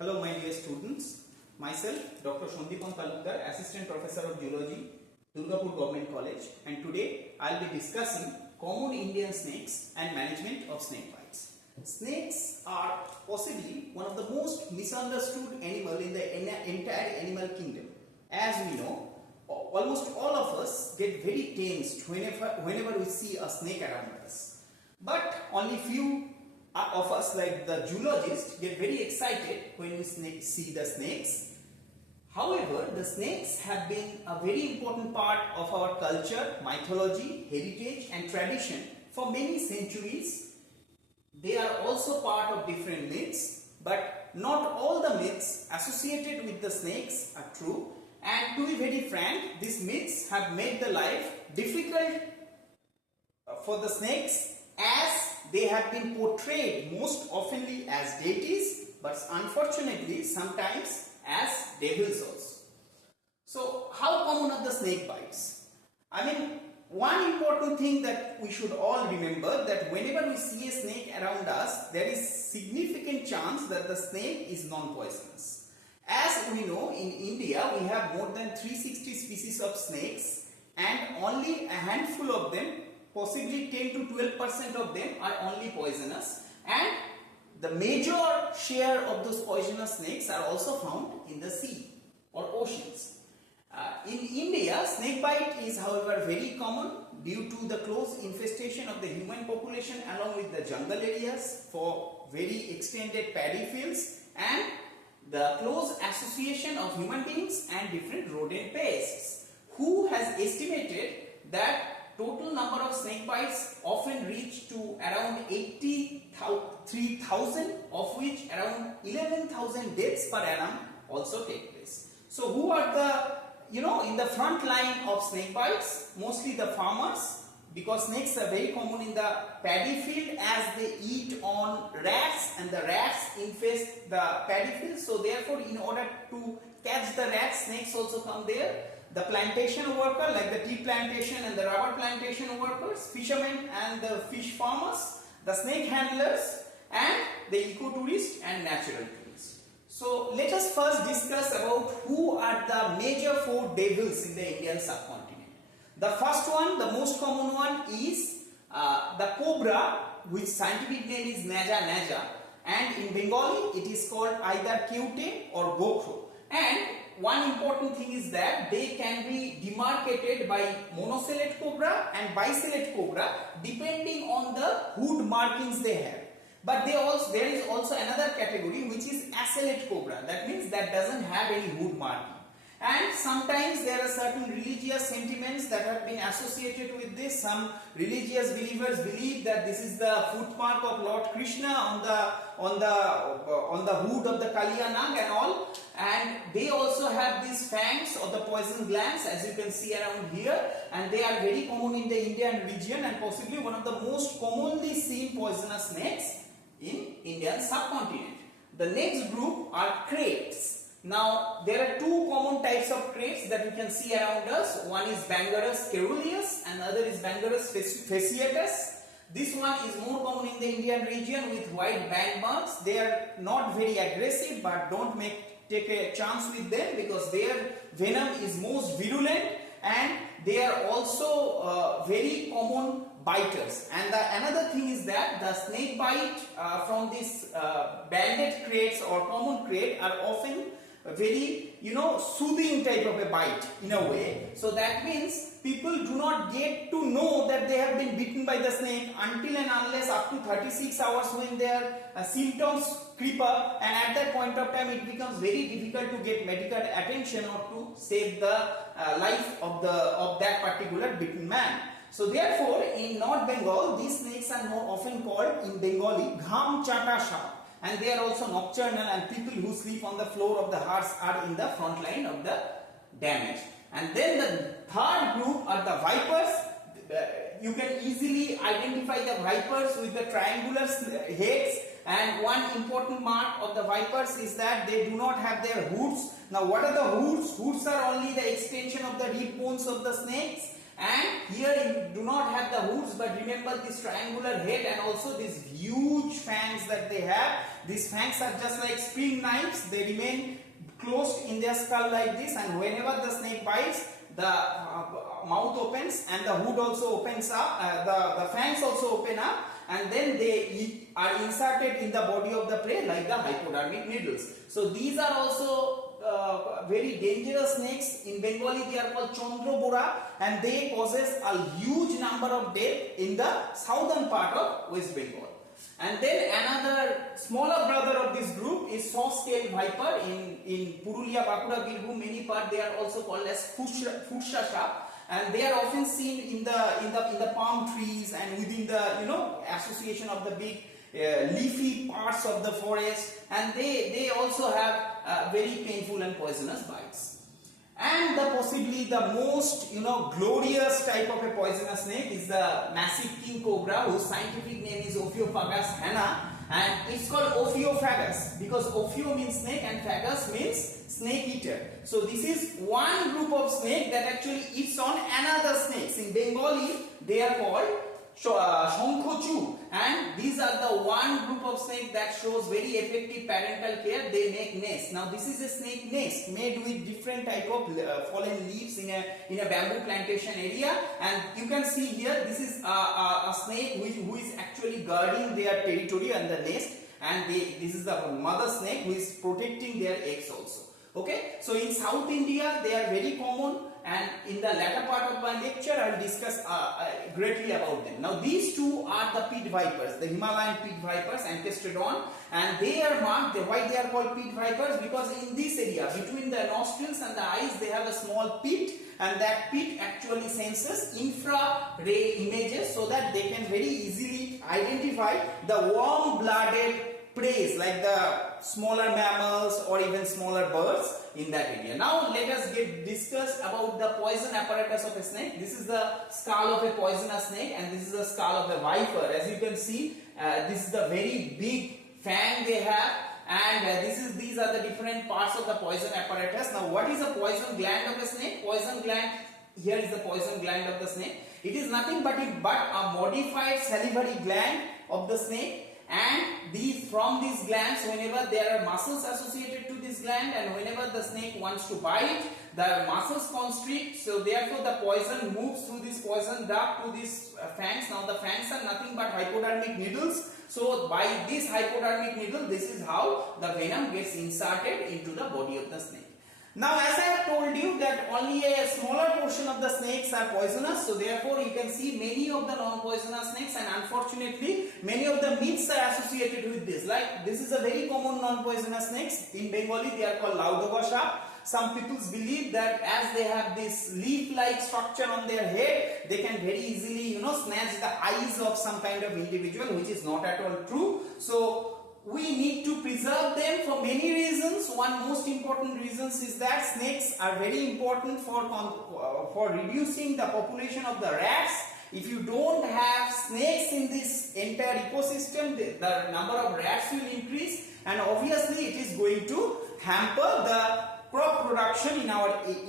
Hello my dear students, myself Dr. Sandipan Talukdar, Assistant Professor of Zoology, Durgapur Government College, and today I will be discussing common Indian snakes and management of snake bites. Snakes are possibly one of the most misunderstood animal in the entire animal kingdom. As we know, almost all of us get very tensed whenever we see a snake around us. But only few of us, like the zoologists, get very excited when we see the snakes. However, the snakes have been a very important part of our culture, mythology, heritage and tradition for many centuries. They are also part of different myths, but not all the myths associated with the snakes are true. And to be very frank, these myths have made the life difficult for the snakes, as they have been portrayed most oftenly as deities, but unfortunately sometimes as devils also. So how common are the snake bites? One important thing that we should all remember, that whenever we see a snake around us, there is significant chance that the snake is non-poisonous. As we know, in India we have more than 360 species of snakes, and only a handful of them, possibly 10 to 12% of them, are only poisonous, and the major share of those poisonous snakes are also found in the sea or oceans. In India, snake bite is however very common due to the close infestation of the human population along with the jungle areas for very extended paddy fields, and the close association of human beings and different rodent pests. Who has estimated that total number of snake bites often reach to around 83,000, of which around 11,000 deaths per annum also take place. So who are the, in the front line of snake bites? Mostly the farmers, because snakes are very common in the paddy field, as they eat on rats and the rats infest the paddy field. So therefore, in order to catch the rats, snakes also come there. The plantation worker, like the tea plantation and the rubber plantation workers, fishermen and the fish farmers, the snake handlers, and the ecotourists and natural tourists. So let us first discuss about who are the major four devils in the Indian subcontinent. The first one, the most common one, is the cobra, which scientific name is Naja naja, and in Bengali it is called either Keute or Gokro. And one important thing is that they can be demarcated by monocellate cobra and bicellate cobra depending on the hood markings they have. But there is also another category which is acellate cobra. That means that doesn't have any hood marking. And sometimes there are certain religious sentiments that have been associated with this. Some religious believers believe that this is the footmark of Lord Krishna on the hood of the Kaliya Nag and all. And they also have these fangs or the poison glands, as you can see around here, and they are very common in the Indian region and possibly one of the most commonly seen poisonous snakes in Indian subcontinent. The next group are kraits. Now, there are two common types of kraits that we can see around us. One is Bangarus caeruleus and other is Bangarus fasciatus. This one is more common in the Indian region with white band marks. They are not very aggressive, but don't take a chance with them because their venom is most virulent, and they are also very common biters. And another thing is that the snake bite from these banded kraits or common krait are often very soothing type of a bite in a way. So that means people do not get to know that they have been bitten by the snake until and unless up to 36 hours when their symptoms creep up, and at that point of time it becomes very difficult to get medical attention or to save the life of that particular bitten man. So therefore, in North Bengal, these snakes are more often called in Bengali gham chata shark. And they are also nocturnal, and people who sleep on the floor of the huts are in the front line of the damage. And then the third group are the vipers. You can easily identify the vipers with the triangular heads, and one important mark of the vipers is that they do not have their hoods. Now what are the hoods? Hoods are only the extension of the rib bones of the snakes, And here you do not have the hoods, but remember this triangular head and also these huge fangs that they have. These fangs are just like spring knives. They remain closed in their skull like this, and whenever the snake bites, the mouth opens and the hood also opens up, the fangs also open up, and then they are inserted in the body of the prey like the hypodermic needles. So these are also very dangerous snakes. In Bengali they are called Chandrobora, and they possess a huge number of death in the southern part of West Bengal. And then another smaller brother of this group is saw-scaled viper. In Purulia, Bankura, Birbhum, many parts they are also called as futsha shark, and they are often seen in the palm trees and within the association of the big leafy parts of the forest, and they also have very painful and poisonous bites. And possibly the most glorious type of a poisonous snake is the massive king cobra, whose scientific name is Ophiopagus hana, and it's called Ophiopagus because Ophio means snake and Phagus means snake eater. So this is one group of snake that actually eats on another snakes. In Bengali they are called Shonkhochu, and these are the one group of snake that shows very effective parental care. They make nests. Now this is a snake nest made with different type of fallen leaves in a bamboo plantation area, and you can see here this is a snake who is actually guarding their territory and the nest, and this is the mother snake who is protecting their eggs also. Okay, so in South India they are very common, and in the latter part of my lecture I will discuss greatly about them. Now these two are the pit vipers, the Himalayan pit vipers, Ancestrodon, and they are marked. Why they are called pit vipers? Because in this area between the nostrils and the eyes they have a small pit, and that pit actually senses infrared images so that they can very easily identify the warm-blooded prey like the smaller mammals or even smaller birds in that area. Now let us discuss about the poison apparatus of a snake. This is the skull of a poisonous snake, and this is the skull of a viper. As you can see, this is the very big fang they have, and these are the different parts of the poison apparatus. Now what is a poison gland of a snake? Poison gland, here is the poison gland of the snake. It is nothing but a modified salivary gland of the snake. And from these glands, whenever there are muscles associated to this gland, and whenever the snake wants to bite, the muscles constrict, so therefore the poison moves through this poison duct to these fangs. Now the fangs are nothing but hypodermic needles. So by this hypodermic needle, this is how the venom gets inserted into the body of the snake. Now as I have told you that only a smaller portion of the snakes are poisonous, so therefore you can see many of the non-poisonous snakes, and unfortunately many of the myths are associated with this. Like this is a very common non-poisonous snakes. In Bengali they are called Laudoba shark. Some people believe that as they have this leaf-like structure on their head, they can very easily snatch the eyes of some kind of individual, which is not at all true. So we need to preserve them for many reasons. One most important reason is that snakes are very important for reducing the population of the rats. If you don't have snakes in this entire ecosystem, the number of rats will increase, and obviously it is going to hamper the crop production in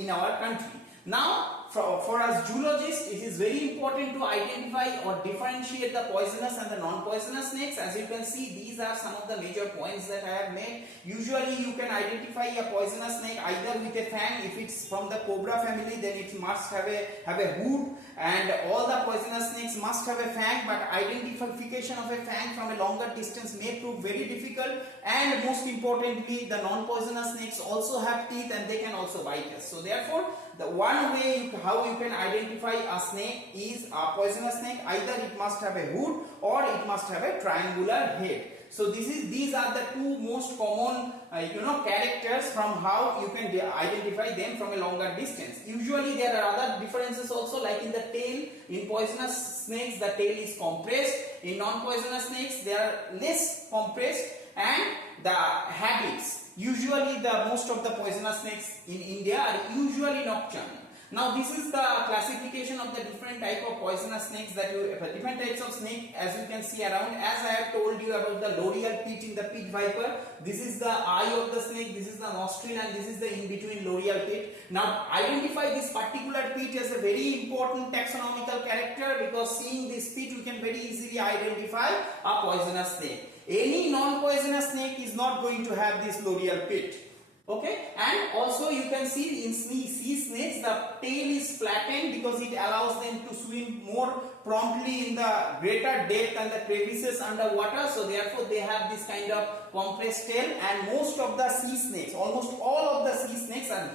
our country. Now for us zoologists, it is very important to identify or differentiate the poisonous and the non-poisonous snakes. As you can see, these are some of the major points that I have made. Usually you can identify a poisonous snake either with a fang. If it's from the cobra family, then it must have a hood, and all the poisonous snakes must have a fang, but identification of a fang from a longer distance may prove very difficult. And most importantly, the non-poisonous snakes also have teeth and they can also bite us. So therefore, the one way how you can identify a snake is a poisonous snake. Either it must have a hood or it must have a triangular head. So these are the two most common characters from how you can identify them from a longer distance. Usually there are other differences also, like in the tail. In poisonous snakes the tail is compressed. In non-poisonous snakes they are less compressed. And the habits, usually most of the poisonous snakes in India are usually nocturnal. Now this is the classification of the different type of poisonous snakes that you different types of snake as you can see around. As I have told you about the loreal pit in the pit viper, this is the eye of the snake, this is the nostril, and this is the in between loreal pit. Now identify this particular pit as a very important taxonomical character, because seeing this pit we can very easily identify a poisonous snake. Any non-poisonous snake is not going to have this loreal pit. Okay, and also you can see in sea snakes the tail is flattened because it allows them to swim more promptly in the greater depth and the crevices underwater. So therefore they have this kind of compressed tail, and most of the sea snakes, almost all of the sea snakes are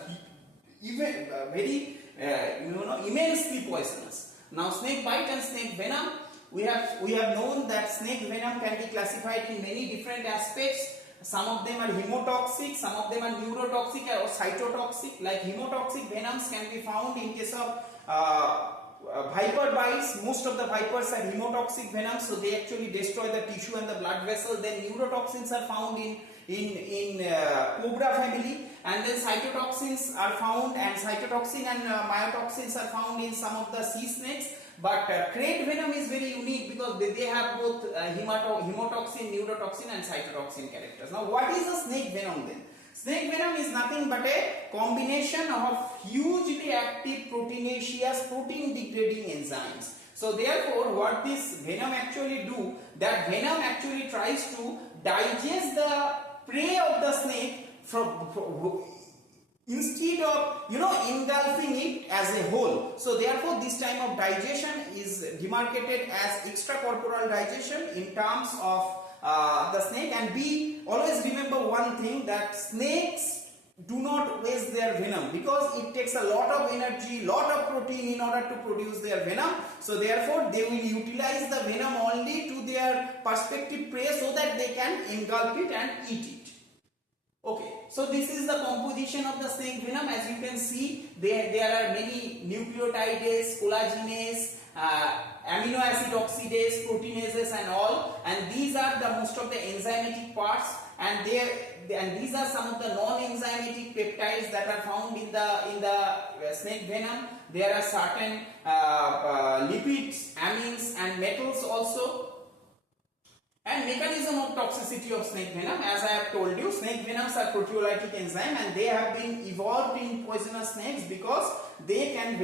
even very immensely poisonous. Now snake bite and snake venom, we have known that snake venom can be classified in many different aspects. Some of them are hemotoxic, some of them are neurotoxic or cytotoxic. Like hemotoxic venoms can be found in case of viper bites. Most of the vipers are hemotoxic venoms, so they actually destroy the tissue and the blood vessel. Then neurotoxins are found in cobra family, and then cytotoxins are found, and cytotoxin and myotoxins are found in some of the sea snakes. But crate venom is very unique because they have both hemotoxin, neurotoxin and cytotoxin characters. Now what is a snake venom then? Snake venom is nothing but a combination of hugely active proteinaceous protein degrading enzymes. So therefore what this venom actually do, that venom actually tries to digest the prey of the snake instead of engulfing it as a whole. So therefore this type of digestion is demarcated as extracorporeal digestion in terms of the snake. And we always remember one thing, that snakes do not waste their venom because it takes a lot of energy, lot of protein in order to produce their venom. So therefore they will utilize the venom only to their prospective prey so that they can engulf it and eat it. Okay, so this is the composition of the snake venom. As you can see, there are many nucleotides, collagenase, amino acid oxidase, proteinases and all, and these are the most of the enzymatic parts, and these are some of the non-enzymatic peptides that are found in the snake venom. There are certain lipids, amines and metals also. And mechanism of toxicity of snake venom, as I have told you, snake venoms are proteolytic enzyme, and they have been evolved in poisonous snakes because they can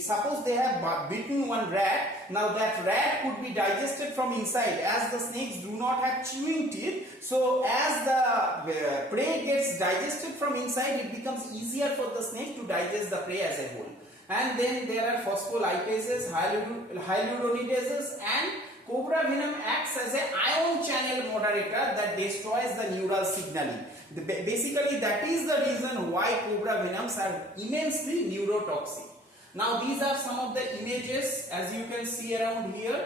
suppose they have bitten one rat. Now that rat could be digested from inside, as the snakes do not have chewing teeth. So as the prey gets digested from inside, it becomes easier for the snake to digest the prey as a whole. And then there are phospholipases, hyaluronidases, and cobra venom acts as an ion channel moderator that destroys the neural signaling. Basically, that is the reason why cobra venoms are immensely neurotoxic. Now, these are some of the images as you can see around here.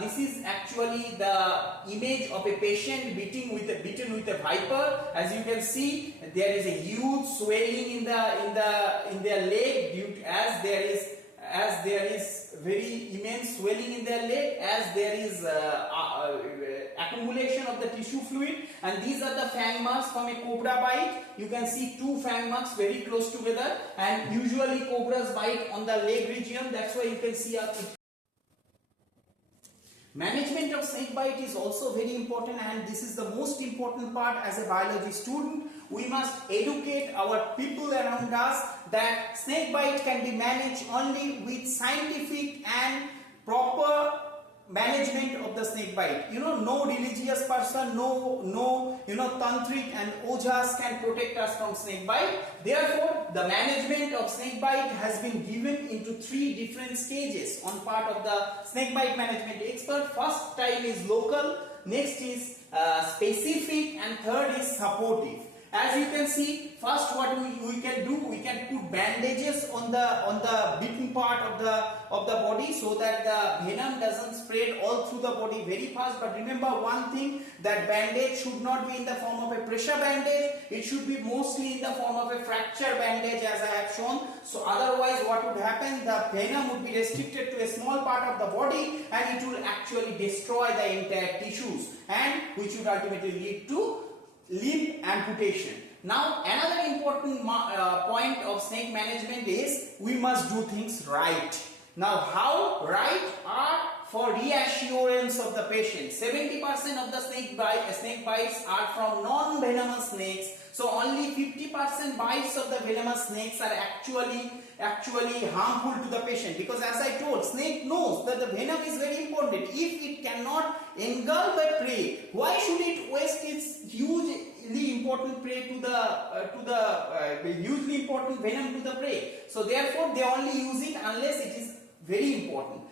This is actually the image of a patient bitten with a viper. As you can see, there is a huge swelling in their leg as there is very immense swelling in their leg, as there is accumulation of the tissue fluid, and these are the fang marks from a cobra bite. You can see two fang marks very close together, and usually cobras bite on the leg region. That's why you can see management of snake bite is also very important, and this is the most important part. As a biology student, we must educate our people around us that snake bite can be managed only with scientific and proper management of the snake bite. No religious person, no tantric and ojas can protect us from snake bite. Therefore, the management of snake bite has been given into 3 different stages on part of the snake bite management expert. First type is local, next is specific, and third is supportive. As you can see, first what we can do, we can put bandages on the bitten part of the body so that the venom doesn't spread all through the body very fast. But remember one thing, that bandage should not be in the form of a pressure bandage. It should be mostly in the form of a fracture bandage, as I have shown. So otherwise what would happen, the venom would be restricted to a small part of the body, and it will actually destroy the entire tissues, and which would ultimately lead to limb amputation. Now another important point of snake management is we must do things right. Now how right are for reassurance of the patient. 70% of the snake bites are from non-venomous snakes. So only 50% bites of the venomous snakes are actually harmful to the patient, because as I told, snake knows that the venom is very important. If it cannot engulf a prey, why should it waste its hugely important prey to the hugely important venom to the prey? So therefore they only use it unless it is very important.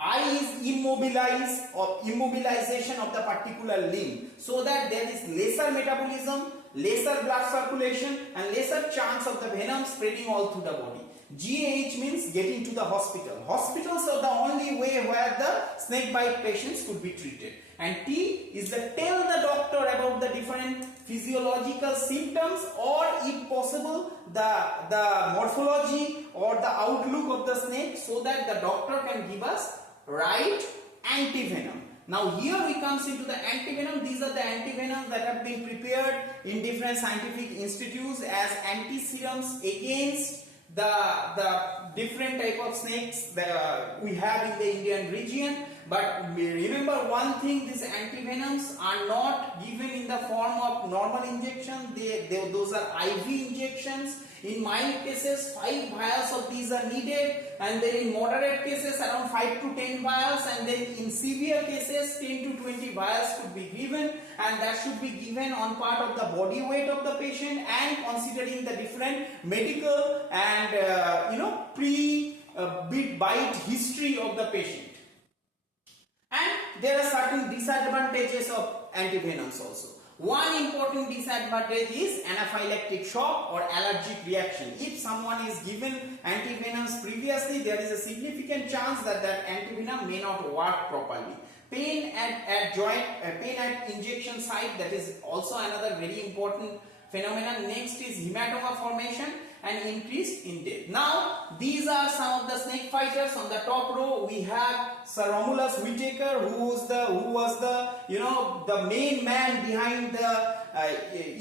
I is immobilization of the particular limb, so that there is lesser metabolism, lesser blood circulation, and lesser chance of the venom spreading all through the body. GAH means getting to the hospital. Hospitals are the only way where the snake bite patients could be treated. And T is the tell the doctor about the different physiological symptoms, or if possible the morphology or the outlook of the snake, so that the doctor can give us right antivenom. Now here we comes into the antivenom. These are the antivenoms that have been prepared in different scientific institutes as anti-serums against the different type of snakes that we have in the Indian region. But remember one thing, these antivenoms are not given in the form of normal injection. Those are IV injections. In mild cases 5 vials of these are needed, and then in moderate cases around 5 to 10 vials, and then in severe cases 10 to 20 vials could be given, and that should be given on part of the body weight of the patient and considering the different medical and pre-bite history of the patient. And there are certain disadvantages of antivenoms also. One important disadvantage is anaphylactic shock or allergic reaction. If someone is given antivenoms previously, there is a significant chance that that antivenom may not work properly. Pain at joint, pain at injection site, that is also another very important phenomenon. Next is hematoma formation and increase in death. Now these are some of the snake fighters. On the top row we have Sir Romulus Whittaker, who was the main man behind the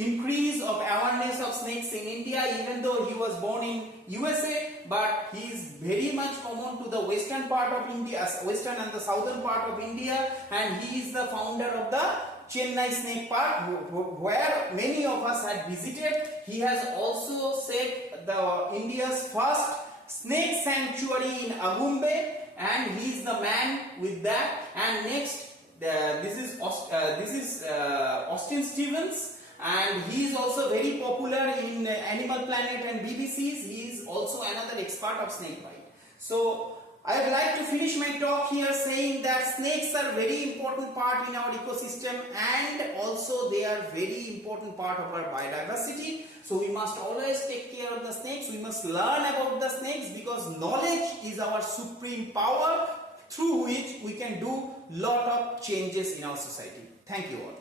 increase of awareness of snakes in India, even though he was born in USA, but he is very much common to the western part of India, western and the southern part of India, and he is the founder of the Chennai Snake Park, where many of us had visited. He has also set the India's first snake sanctuary in Agumbe, and he is the man with that. And next, this is Austin Stevens, and he is also very popular in Animal Planet and BBC's. He is also another expert of snake bite. So I would like to finish my talk here saying that snakes are very important part in our ecosystem, and also they are very important part of our biodiversity. So we must always take care of the snakes. We must learn about the snakes, because knowledge is our supreme power through which we can do lot of changes in our society. Thank you all.